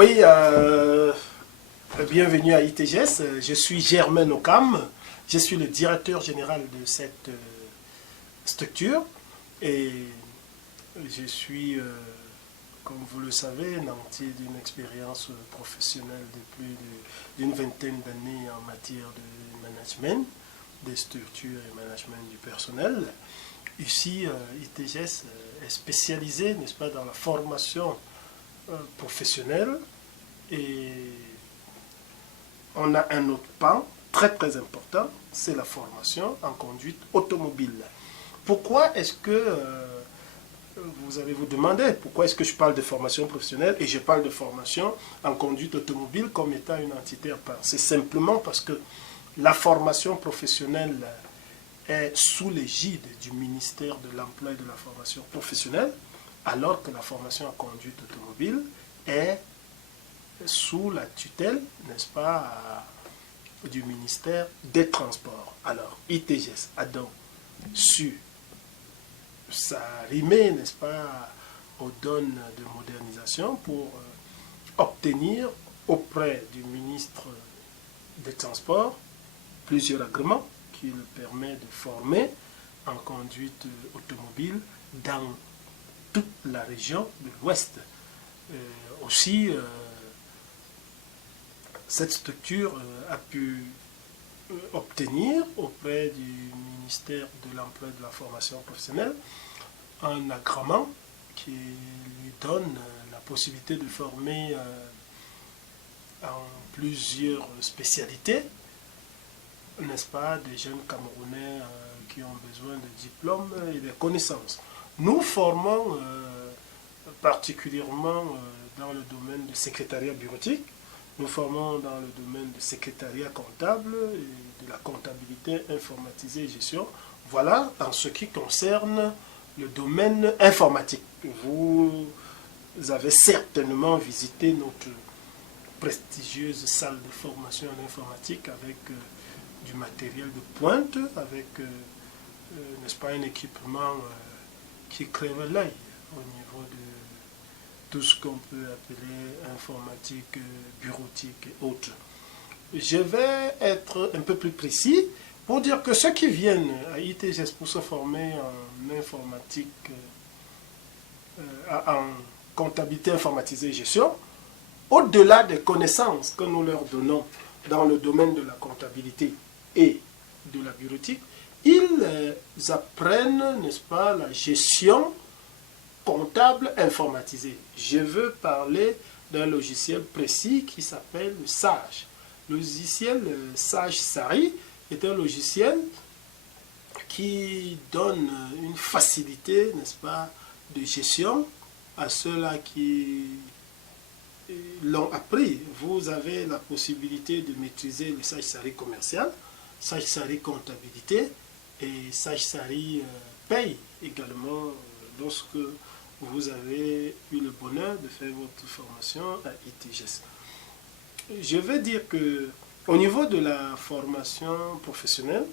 Oui, bienvenue à ITGS. Je suis Germain Okam. Je suis le directeur général de cette structure et je suis, comme vous le savez, nanti d'une expérience professionnelle de plus d'une vingtaine d'années en matière de management, des structures et management du personnel. Ici, ITGS est spécialisé, n'est-ce pas, dans la formation professionnelle et on a un autre pan très très important, c'est la formation en conduite automobile. Pourquoi est-ce que, vous allez vous demander, pourquoi est-ce que je parle de formation professionnelle et je parle de formation en conduite automobile comme étant une entité à part? C'est simplement parce que la formation professionnelle est sous l'égide du ministère de l'Emploi et de la formation professionnelle, alors que la formation en conduite automobile est sous la tutelle, n'est-ce pas, du ministère des Transports. Alors, ITGS a donc su s'arrimer, n'est-ce pas, aux donnes de modernisation pour obtenir auprès du ministre des Transports plusieurs agréments qui le permettent de former en conduite automobile dans toute la région de l'Ouest. Aussi, cette structure a pu obtenir auprès du ministère de l'Emploi et de la formation professionnelle un agrément qui lui donne la possibilité de former en plusieurs spécialités, n'est-ce pas, des jeunes Camerounais qui ont besoin de diplômes et de connaissances. Nous formons particulièrement dans le domaine du secrétariat bureautique, nous formons dans le domaine du secrétariat comptable et de la comptabilité informatisée et gestion. Voilà en ce qui concerne le domaine informatique. Vous avez certainement visité notre prestigieuse salle de formation en informatique avec du matériel de pointe, avec, n'est-ce pas, un équipement qui crève l'œil au niveau de tout ce qu'on peut appeler informatique, bureautique et autres. Je vais être un peu plus précis pour dire que ceux qui viennent à ITGS pour se former en informatique, en comptabilité informatisée et gestion, au-delà des connaissances que nous leur donnons dans le domaine de la comptabilité et de la bureautique, ils apprennent, n'est-ce pas, la gestion comptable informatisé. Je veux parler d'un logiciel précis qui s'appelle le SAGE. Le logiciel SAGE-SARI est un logiciel qui donne une facilité, n'est-ce pas, de gestion à ceux-là qui l'ont appris. Vous avez la possibilité de maîtriser le SAGE-SARI commercial, SAGE-SARI comptabilité et SAGE-SARI paye également lorsque vous avez eu le bonheur de faire votre formation à ITGS. Je veux dire que au niveau de la formation professionnelle,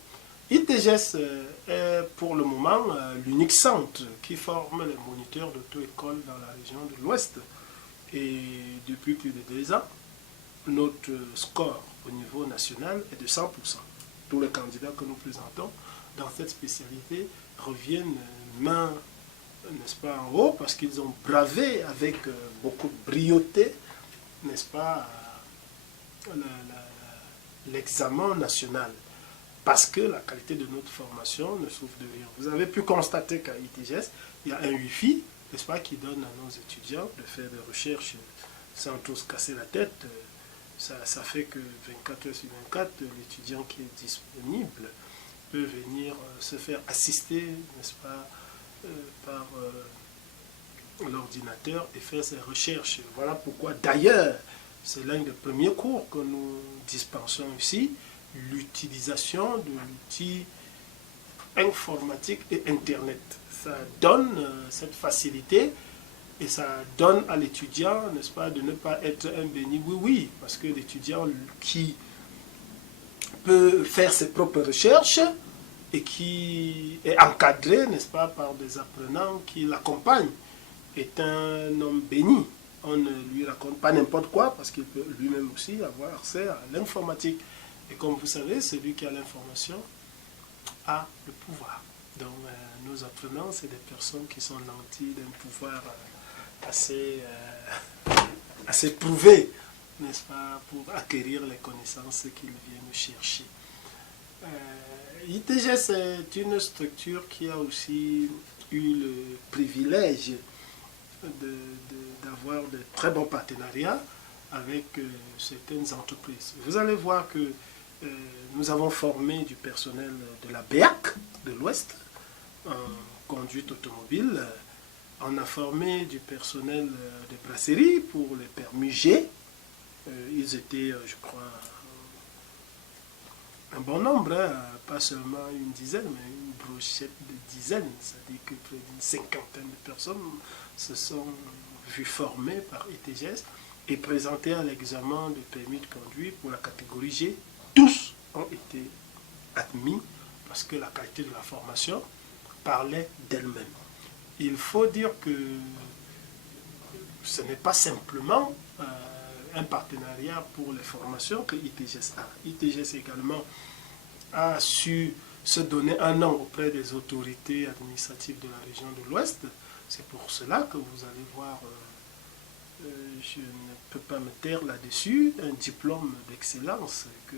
ITGS est pour le moment l'unique centre qui forme les moniteurs d'auto-école dans la région de l'Ouest. Et depuis plus de 2 ans, notre score au niveau national est de 100%. Tous les candidats que nous présentons dans cette spécialité reviennent main, n'est-ce pas, en haut, parce qu'ils ont bravé avec beaucoup de brilloté, n'est-ce pas, l'examen national. Parce que la qualité de notre formation ne souffre de rien. Vous avez pu constater qu'à ITGS, il y a un Wi-Fi, n'est-ce pas, qui donne à nos étudiants de faire des recherches sans tous casser la tête. Ça fait que 24 heures sur 24, l'étudiant qui est disponible peut venir se faire assister, n'est-ce pas, par l'ordinateur et faire ses recherches. Voilà pourquoi, d'ailleurs, c'est l'un des premiers cours que nous dispensons ici, l'utilisation de l'outil informatique et Internet. Ça donne cette facilité et ça donne à l'étudiant, n'est-ce pas, de ne pas être un béni oui-oui, parce que l'étudiant qui peut faire ses propres recherches et qui est encadré, n'est-ce pas, par des apprenants qui l'accompagnent, est un homme béni. on ne lui raconte pas n'importe quoi parce qu'il peut lui-même aussi avoir accès à l'informatique. Et comme vous savez, celui qui a l'information a le pouvoir. Donc nos apprenants, c'est des personnes qui sont nantis d'un pouvoir assez prouvé, n'est-ce pas, pour acquérir les connaissances qu'ils viennent chercher. ITGS est une structure qui a aussi eu le privilège d'avoir de très bons partenariats avec certaines entreprises. Vous allez voir que nous avons formé du personnel de la BEAC de l'Ouest en conduite automobile. On a formé du personnel de brasserie pour les permis G. Ils étaient, je crois, un bon nombre, hein, pas seulement une dizaine, mais une brochette de dizaines. C'est-à-dire que près d'une cinquantaine de personnes se sont vues formées par ITGS et présentées à l'examen de permis de conduire pour la catégorie G. Tous ont été admis parce que la qualité de la formation parlait d'elle-même. Il faut dire que ce n'est pas simplement un partenariat pour les formations que ITGS a. ITGS également a su se donner un nom auprès des autorités administratives de la région de l'Ouest. C'est pour cela que vous allez voir, je ne peux pas me taire là-dessus, un diplôme d'excellence que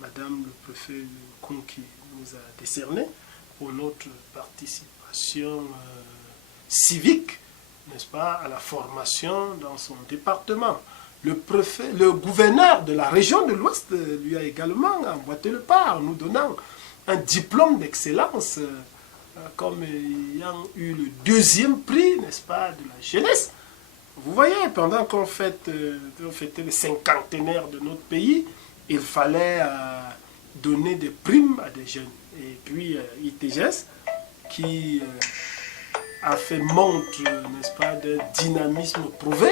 Madame le préfet Kunki nous a décerné pour notre participation civique, n'est-ce pas, à la formation dans son département. Le préfet, le gouverneur de la région de l'Ouest lui a également emboîté le pas en nous donnant un diplôme d'excellence comme ayant eu le deuxième prix, n'est-ce pas, de la jeunesse. Vous voyez, pendant qu'on fêtait le cinquantenaire de notre pays, il fallait donner des primes à des jeunes. Et puis ITGS, qui a fait montre, n'est-ce pas, d'un dynamisme prouvé,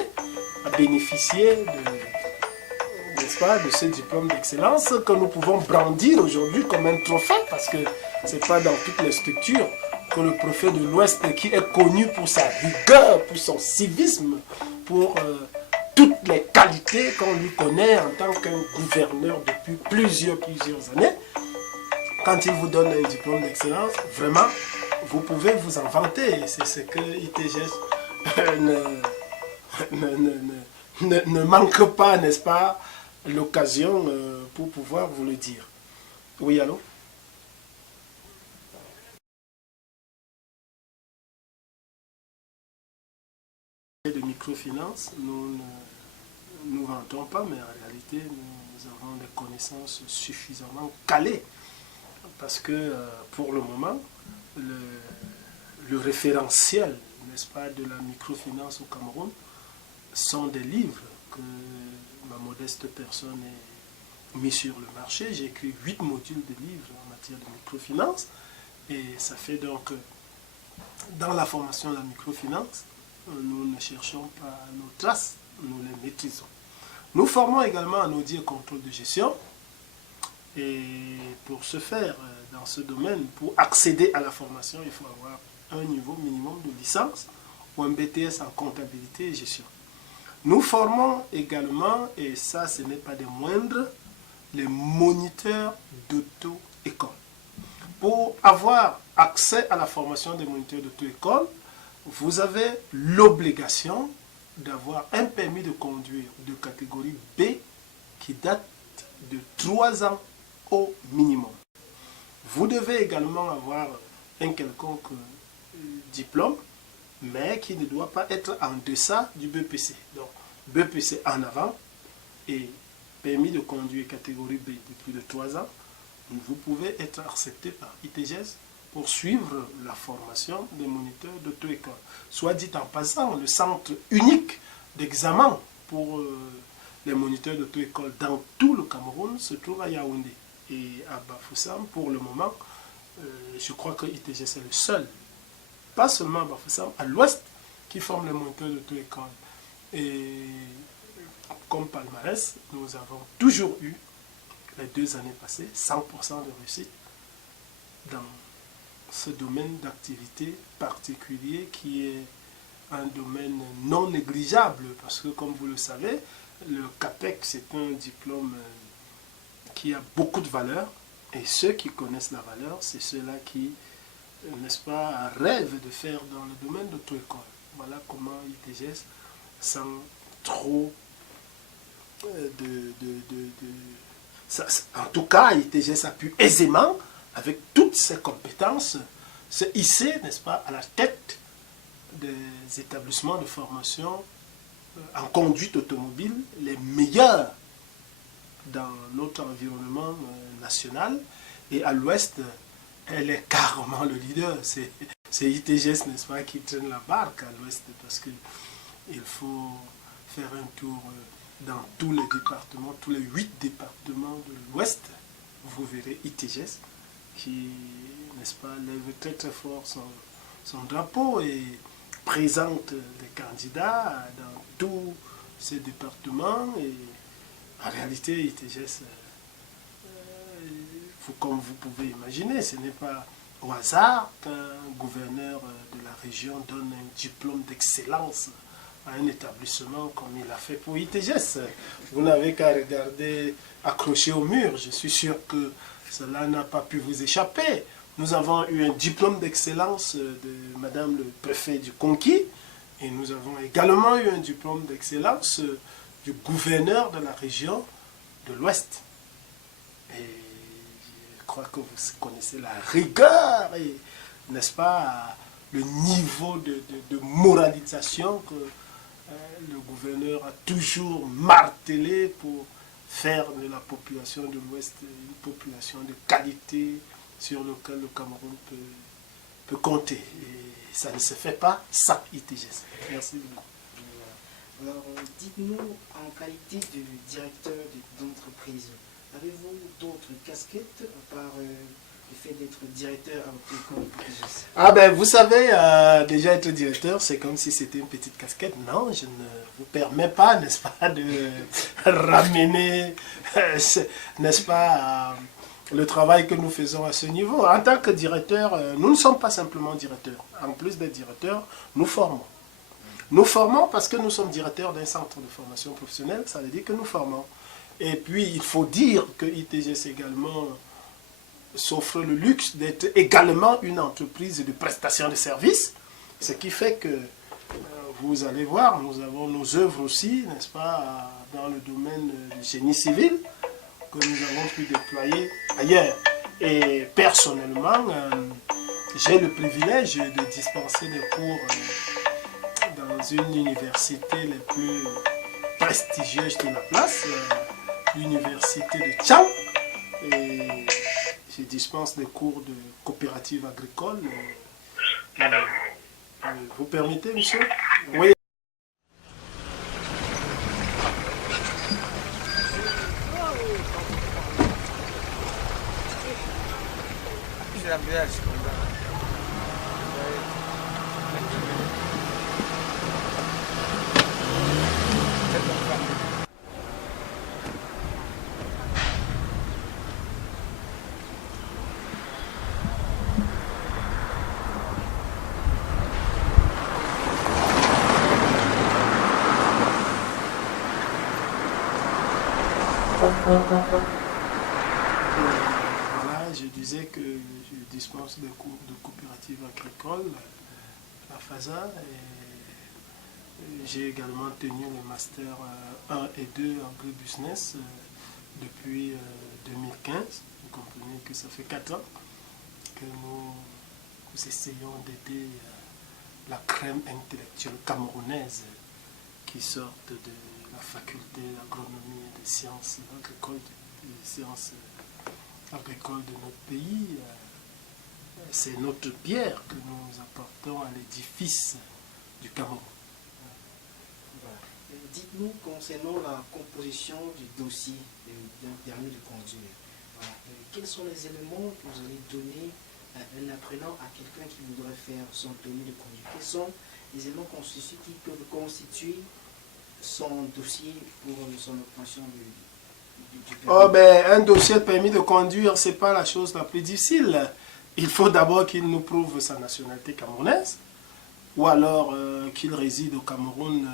a bénéficié de, n'est-ce pas, de ce diplôme d'excellence que nous pouvons brandir aujourd'hui comme un trophée, parce que ce n'est pas dans toutes les structures que le préfet de l'Ouest, qui est connu pour sa rigueur, pour son civisme, pour toutes les qualités qu'on lui connaît en tant qu'un gouverneur depuis plusieurs années, quand il vous donne un diplôme d'excellence, vraiment, vous pouvez vous en vanter. C'est ce que ITGS ne manque pas, n'est-ce pas, l'occasion pour pouvoir vous le dire. Oui, allô? De microfinance, nous ne nous vantons pas, mais en réalité, nous avons des connaissances suffisamment calées. Parce que pour le moment, le référentiel, n'est-ce pas, de la microfinance au Cameroun sont des livres que ma modeste personne a mis sur le marché. J'ai écrit 8 modules de livres en matière de microfinance. Et ça fait donc, dans la formation de la microfinance, nous ne cherchons pas nos traces, nous les maîtrisons. Nous formons également un audit et contrôle de gestion. Et pour ce faire, dans ce domaine, pour accéder à la formation, il faut avoir un niveau minimum de licence ou un BTS en comptabilité et gestion. Nous formons également, et ça ce n'est pas des moindres, les moniteurs d'auto-école. Pour avoir accès à la formation des moniteurs d'auto-école, vous avez l'obligation d'avoir un permis de conduire de catégorie B qui date de 3 ans au minimum. Vous devez également avoir un quelconque diplôme, mais qui ne doit pas être en deçà du BPC. Donc, BPC en avant et permis de conduire catégorie B de plus de 3 ans, vous pouvez être accepté par ITGS pour suivre la formation des moniteurs d'auto-école. Soit dit en passant, le centre unique d'examen pour les moniteurs d'auto-école dans tout le Cameroun se trouve à Yaoundé. Et à Bafoussam, pour le moment, je crois que ITGS est le seul, pas seulement à Bafoussam, à l'ouest, qui forme les moniteurs d'auto-école. Et comme palmarès, nous avons toujours eu, les 2 années passées, 100% de réussite dans ce domaine d'activité particulier qui est un domaine non négligeable, parce que comme vous le savez, le CAPEC, c'est un diplôme qui a beaucoup de valeur, et ceux qui connaissent la valeur, c'est ceux-là qui, n'est-ce pas, rêvent de faire dans le domaine d'auto-école. Voilà comment ITGS, sans trop en tout cas, ITGS a pu aisément, avec toutes ses compétences, se hisser, n'est-ce pas, à la tête des établissements de formation en conduite automobile les meilleurs dans notre environnement national. Et à l'ouest, elle est carrément le leader. C'est ITGS, n'est-ce pas, qui traîne la barque à l'ouest, parce qu'il faut faire un tour dans tous les départements, tous les 8 départements de l'ouest. Vous verrez ITGS qui, n'est-ce pas, lève très très fort son drapeau et présente les candidats dans tous ces départements. Et en réalité, ITGS, comme vous pouvez imaginer, ce n'est pas au hasard qu'un gouverneur de la région donne un diplôme d'excellence à un établissement comme il a fait pour ITGS. Vous n'avez qu'à regarder accroché au mur. Je suis sûr que cela n'a pas pu vous échapper. Nous avons eu un diplôme d'excellence de Madame le préfet du Conquis, et nous avons également eu un diplôme d'excellence du gouverneur de la région de l'Ouest. Et je crois que vous connaissez la rigueur et, n'est-ce pas, le niveau de moralisation que le gouverneur a toujours martelé pour faire de la population de l'Ouest une population de qualité sur laquelle le Cameroun peut compter. Et ça ne se fait pas sans ITGS. Merci beaucoup. Alors, dites-nous, en qualité de directeur d'entreprise, avez-vous d'autres casquettes à part le fait d'être directeur à votre école? Ah ben, vous savez, déjà être directeur, c'est comme si c'était une petite casquette. Non, je ne vous permets pas, n'est-ce pas, de ramener, n'est-ce pas, le travail que nous faisons à ce niveau. En tant que directeur, nous ne sommes pas simplement directeurs. En plus d'être directeurs, nous formons. Nous formons parce que nous sommes directeurs d'un centre de formation professionnelle, ça veut dire que nous formons. Et puis, il faut dire que ITGS également s'offre le luxe d'être également une entreprise de prestation de services, ce qui fait que, vous allez voir, nous avons nos œuvres aussi, n'est-ce pas, dans le domaine du génie civil, que nous avons pu déployer ailleurs. Et personnellement, j'ai le privilège de dispenser des cours dans une université les plus prestigieuses de la place, l'université de Tchang. Et je dispense des cours de coopérative agricole. Vous permettez, monsieur? Oui. Voilà, je disais que je dispense des cours de coopérative agricole à FASA, et j'ai également tenu le master 1 et 2 en agribusiness depuis 2015. Vous comprenez que ça fait 4 ans que nous essayons d'aider la crème intellectuelle camerounaise qui sortent de la faculté d'agronomie et des sciences agricoles, de notre pays. C'est notre pierre que nous apportons à l'édifice du Cameroun. Voilà. Dites-nous concernant la composition du dossier d'un permis de conduire. Voilà. Quels sont les éléments que vous allez donner à un apprenant, à quelqu'un qui voudrait faire son permis de conduire? Quels sont les éléments qui peuvent constituer son dossier pour son obtention du permis? Oh ben, un dossier de permis de conduire, ce n'est pas la chose la plus difficile. Il faut d'abord qu'il nous prouve sa nationalité camerounaise. ou alors qu'il réside au Cameroun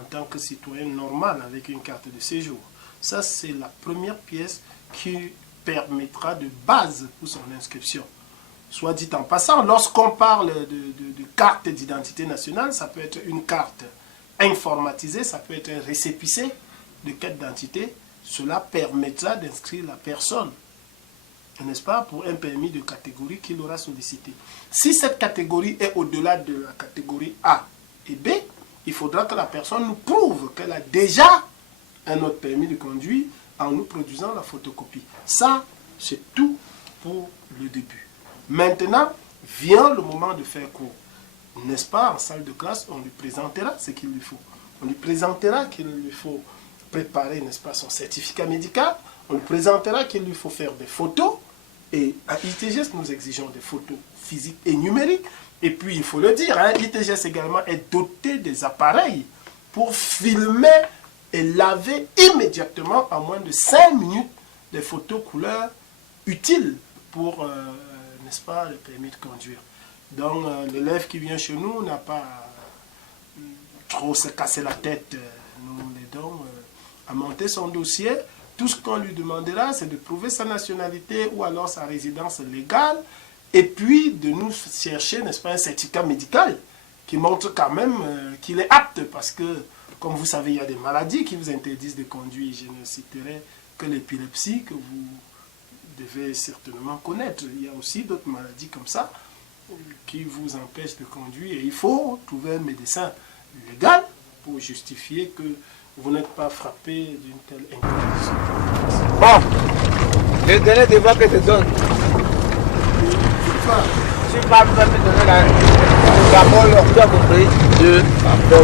en tant que citoyen normal avec une carte de séjour. Ça, c'est la première pièce qui permettra de base pour son inscription. Soit dit en passant, lorsqu'on parle de carte d'identité nationale, ça peut être une carte informatisée, ça peut être un récépissé de carte d'identité. Cela permettra d'inscrire la personne, n'est-ce pas, pour un permis de catégorie qu'il aura sollicité. Si cette catégorie est au-delà de la catégorie A et B, il faudra que la personne nous prouve qu'elle a déjà un autre permis de conduire en nous produisant la photocopie. Ça, c'est tout pour le début. Maintenant, vient le moment de faire cours. N'est-ce pas, en salle de classe, on lui présentera ce qu'il lui faut. On lui présentera qu'il lui faut préparer, n'est-ce pas, son certificat médical. On lui présentera qu'il lui faut faire des photos. Et à ITGS, nous exigeons des photos physiques et numériques. Et puis, il faut le dire, hein, ITGS également est doté des appareils pour filmer et laver immédiatement, en moins de 5 minutes, les photos couleurs utiles pour, n'est-ce pas, le permis de conduire. Donc, l'élève qui vient chez nous n'a pas trop se casser la tête. Nous l'aidons à monter son dossier. Tout ce qu'on lui demandera, c'est de prouver sa nationalité ou alors sa résidence légale, et puis de nous chercher, n'est-ce pas, un certificat médical qui montre quand même qu'il est apte, parce que, comme vous savez, il y a des maladies qui vous interdisent de conduire. Je ne citerai que l'épilepsie, que vous devez certainement connaître. Il y a aussi d'autres maladies comme ça qui vous empêchent de conduire. Et il faut trouver un médecin légal pour justifier que vous n'êtes pas frappé d'une telle interdiction. Bon, le dernier devoir que je te donne. Tu vas me donner la parole, tu as compris?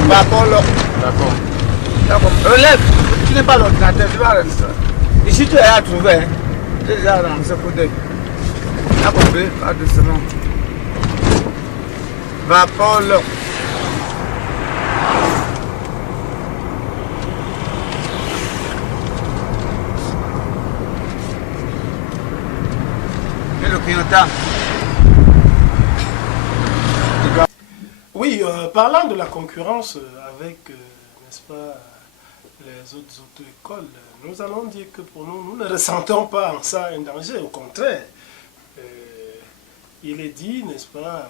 La parole. D'accord. Relève, tu n'es pas l'ordinateur, tu vas rester. Ici, tu es à trouver. Hein. Tu es déjà dans ce côté. Tu as compris? Pas doucement. Va Paul. Oui, parlant de la concurrence avec, n'est-ce pas, les autres auto-écoles, nous allons dire que pour nous, nous ne ressentons pas en ça un danger. Au contraire, il est dit, n'est-ce pas,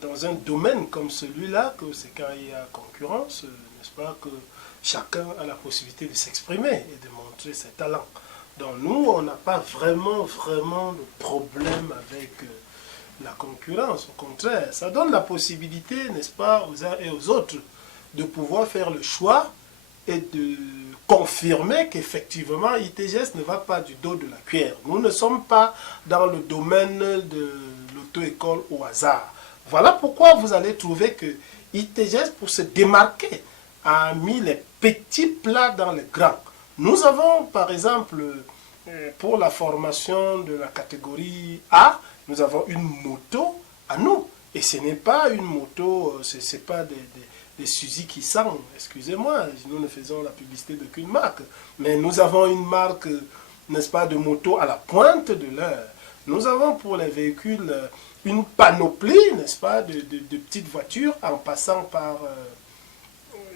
dans un domaine comme celui-là, que c'est quand il y a concurrence, n'est-ce pas, que chacun a la possibilité de s'exprimer et de montrer ses talents. Donc nous, on n'a pas vraiment de problème avec la concurrence. Au contraire, ça donne la possibilité, n'est-ce pas, aux uns et aux autres de pouvoir faire le choix et de confirmer qu'effectivement, ITGS ne va pas du dos de la cuillère. Nous ne sommes pas dans le domaine de l'auto-école au hasard. Voilà pourquoi vous allez trouver que ITGS, pour se démarquer, a mis les petits plats dans les grands. Nous avons, par exemple, pour la formation de la catégorie A, nous avons une moto à nous. Et ce n'est pas une moto, ce n'est pas des Suzuki 100, excusez-moi, nous ne faisons la publicité d'aucune marque. Mais nous avons une marque, n'est-ce pas, de moto à la pointe de l'heure. Nous avons pour les véhicules une panoplie, n'est-ce pas, de petites voitures en passant par,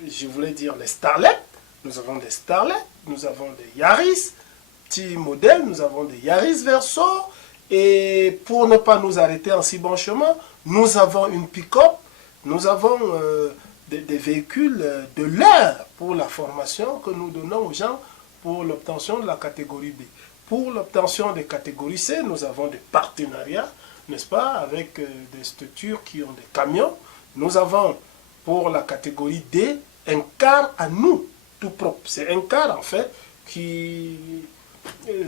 je voulais dire, les Starlet. Nous avons des Starlet, nous avons des Yaris, petits modèles, nous avons des Yaris Verso. Et pour ne pas nous arrêter en si bon chemin, nous avons une pick-up, nous avons des véhicules de l'heure pour la formation que nous donnons aux gens pour l'obtention de la catégorie B. Pour l'obtention des catégories C, nous avons des partenariats, n'est-ce pas, avec des structures qui ont des camions. Nous avons pour la catégorie D un car à nous, tout propre. C'est un car en fait qui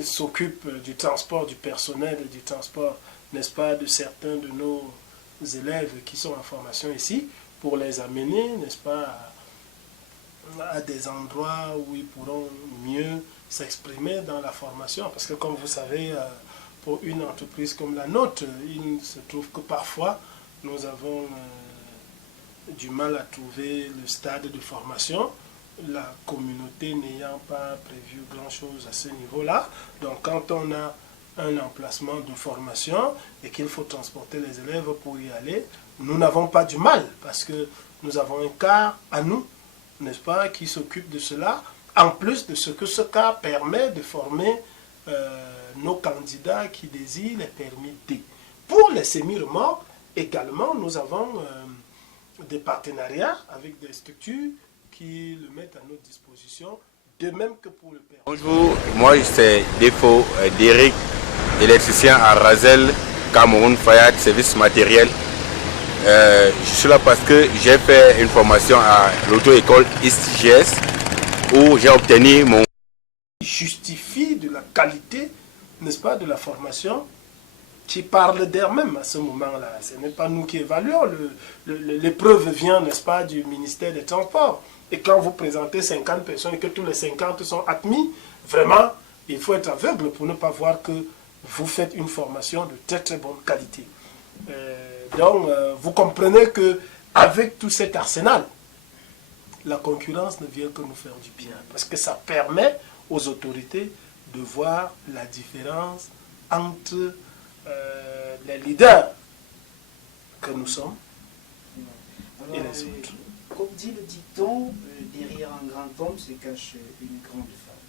s'occupe du transport du personnel et du transport, n'est-ce pas, de certains de nos élèves qui sont en formation ici, pour les amener, n'est-ce pas, à des endroits où ils pourront mieux s'exprimer dans la formation. Parce que comme vous savez, pour une entreprise comme la nôtre, il se trouve que parfois, nous avons du mal à trouver le stade de formation, la communauté n'ayant pas prévu grand-chose à ce niveau-là. Donc quand on a un emplacement de formation et qu'il faut transporter les élèves pour y aller, nous n'avons pas du mal parce que nous avons un car à nous, n'est-ce pas, qui s'occupe de cela, en plus de ce que ce car permet de former nos candidats qui désirent les permis D. Pour les semi-remorques, également, nous avons des partenariats avec des structures qui le mettent à notre disposition, de même que pour le permis. Bonjour, moi c'est Défaut d'Eric, électricien à Razel, Cameroun, Fayad, service matériel. Je suis là parce que j'ai fait une formation à l'auto-école ISTGS où j'ai obtenu mon... Justifie de la qualité, n'est-ce pas, de la formation qui parle d'elle-même à ce moment-là. Ce n'est pas nous qui évaluons. L'épreuve vient, n'est-ce pas, du ministère des Transports. Et quand vous présentez 50 personnes et que tous les 50 sont admis, vraiment, il faut être aveugle pour ne pas voir que vous faites une formation de très très bonne qualité. Donc, vous comprenez qu'avec tout cet arsenal, la concurrence ne vient que nous faire du bien. Parce que ça permet aux autorités de voir la différence entre les leaders que nous sommes et les autres. Comme dit le dicton, derrière un grand homme se cache une grande femme.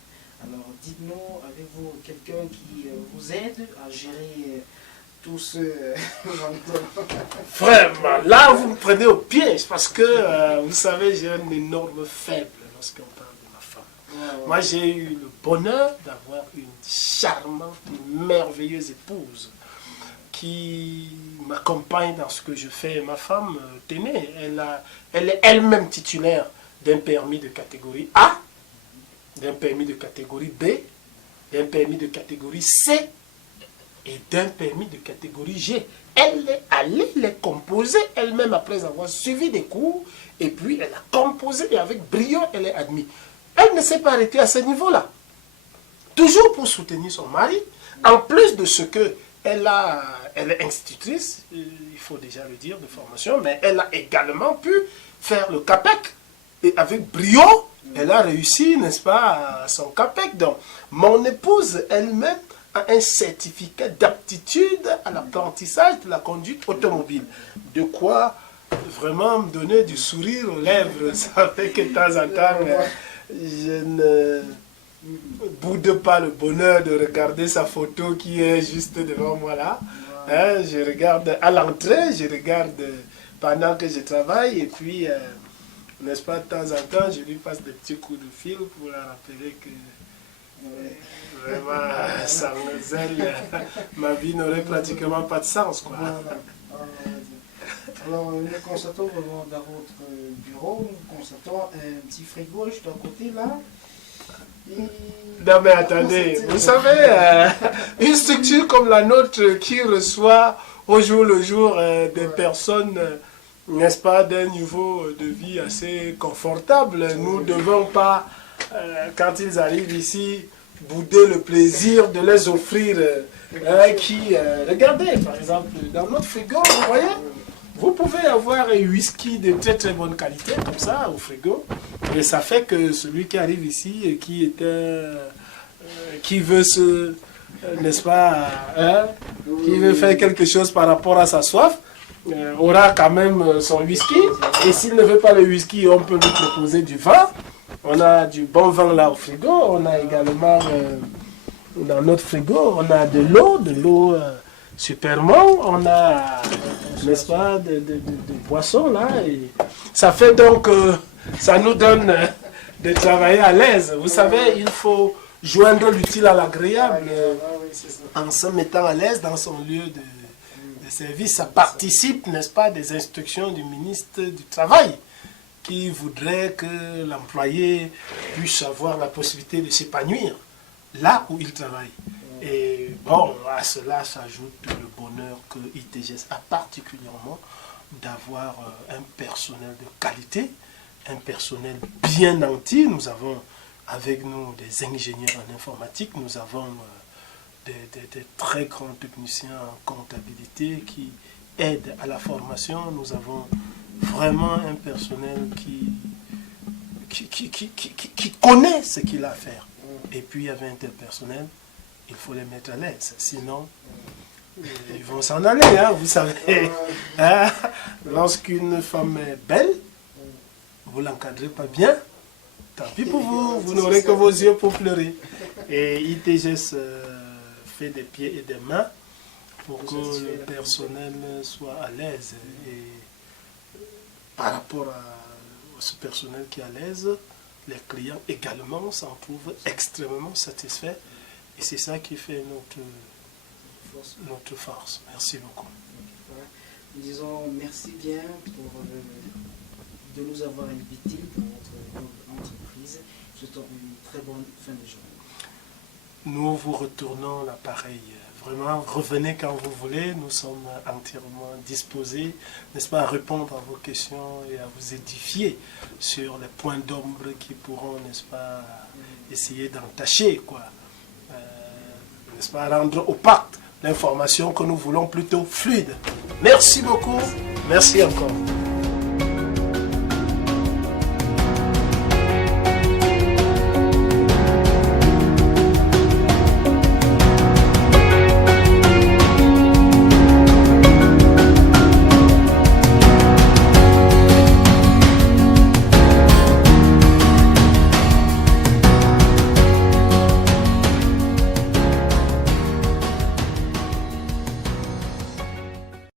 Alors dites-nous, avez-vous quelqu'un qui vous aide à gérer tout ce Vraiment, là vous me prenez au piège parce que vous savez, j'ai un énorme faible lorsqu'on parle de ma femme. Moi j'ai eu le bonheur d'avoir une charmante, une merveilleuse épouse qui m'accompagne dans ce que je fais. Ma femme, Téné, elle est elle-même titulaire d'un permis de catégorie A, d'un permis de catégorie B, d'un permis de catégorie C et d'un permis de catégorie G. Elle est allée les composer elle-même après avoir suivi des cours et puis elle a composé et avec brio elle est admise. Elle ne s'est pas arrêtée à ce niveau-là. Toujours pour soutenir son mari, en plus de ce que elle est institutrice, il faut déjà le dire, de formation, mais elle a également pu faire le CAPEC. Et avec brio, elle a réussi, n'est-ce pas, son CAPEC. Donc, mon épouse elle-même a un certificat d'aptitude à l'apprentissage de la conduite automobile. De quoi vraiment me donner du sourire aux lèvres. Ça fait que de temps en temps, je ne boude pas le bonheur de regarder sa photo qui est juste devant moi là. Hein, je regarde à l'entrée, je regarde pendant que je travaille et puis, n'est-ce pas, de temps en temps, je lui passe des petits coups de fil pour la rappeler que vraiment, sans elle, ma vie n'aurait pratiquement pas de sens, quoi. Alors, nous constatons vraiment dans votre bureau, nous constatons un petit frigo juste à côté là. Non mais attendez, vous savez, une structure comme la nôtre qui reçoit au jour le jour des personnes, n'est-ce pas, d'un niveau de vie assez confortable, nous ne devons pas, quand ils arrivent ici, bouder le plaisir de les offrir regardez, par exemple, dans notre frigo, vous voyez, vous pouvez avoir un whisky de très très bonne qualité, comme ça, au frigo. Et ça fait que celui qui arrive ici et qui veut se, n'est-ce pas, qui veut faire quelque chose par rapport à sa soif, aura quand même son whisky. Et s'il ne veut pas le whisky, on peut lui proposer du vin. On a du bon vin là au frigo. On a également, dans notre frigo, on a de l'eau Superman, on a, n'est-ce pas, de boissons là. Et ça fait donc, ça nous donne de travailler à l'aise. Vous savez, il faut joindre l'utile à l'agréable en se mettant à l'aise dans son lieu de service. Ça participe, n'est-ce pas, des instructions du ministre du Travail qui voudrait que l'employé puisse avoir la possibilité de s'épanouir là où il travaille. Et bon, à cela s'ajoute le bonheur que ITGS a particulièrement d'avoir un personnel de qualité, un personnel bien nanti. Nous avons avec nous des ingénieurs en informatique, nous avons des très grands techniciens en comptabilité qui aident à la formation. Nous avons vraiment un personnel qui connaît ce qu'il a à faire. Et puis il y avait un tel personnel il faut les mettre à l'aise. Sinon, ils vont s'en aller, hein, vous savez. Hein? Lorsqu'une femme est belle, vous ne l'encadrez pas bien, tant pis pour vous, vous n'aurez que vos yeux pour pleurer. Et ITGS fait des pieds et des mains pour que le personnel soit à l'aise. Et par rapport à ce personnel qui est à l'aise, les clients également s'en trouvent extrêmement satisfaits. Et c'est ça qui fait notre force. Merci beaucoup. Voilà. Disons merci bien de nous avoir invités dans notre entreprise. Je vous souhaite une très bonne fin de journée. Nous vous retournons l'appareil. Vraiment, revenez quand vous voulez. Nous sommes entièrement disposés, n'est-ce pas, à répondre à vos questions et à vous édifier sur les points d'ombre qui pourront, n'est-ce pas, essayer d'entacher, quoi. N'est-ce pas, rendre opaque l'information que nous voulons plutôt fluide. Merci beaucoup. Merci encore.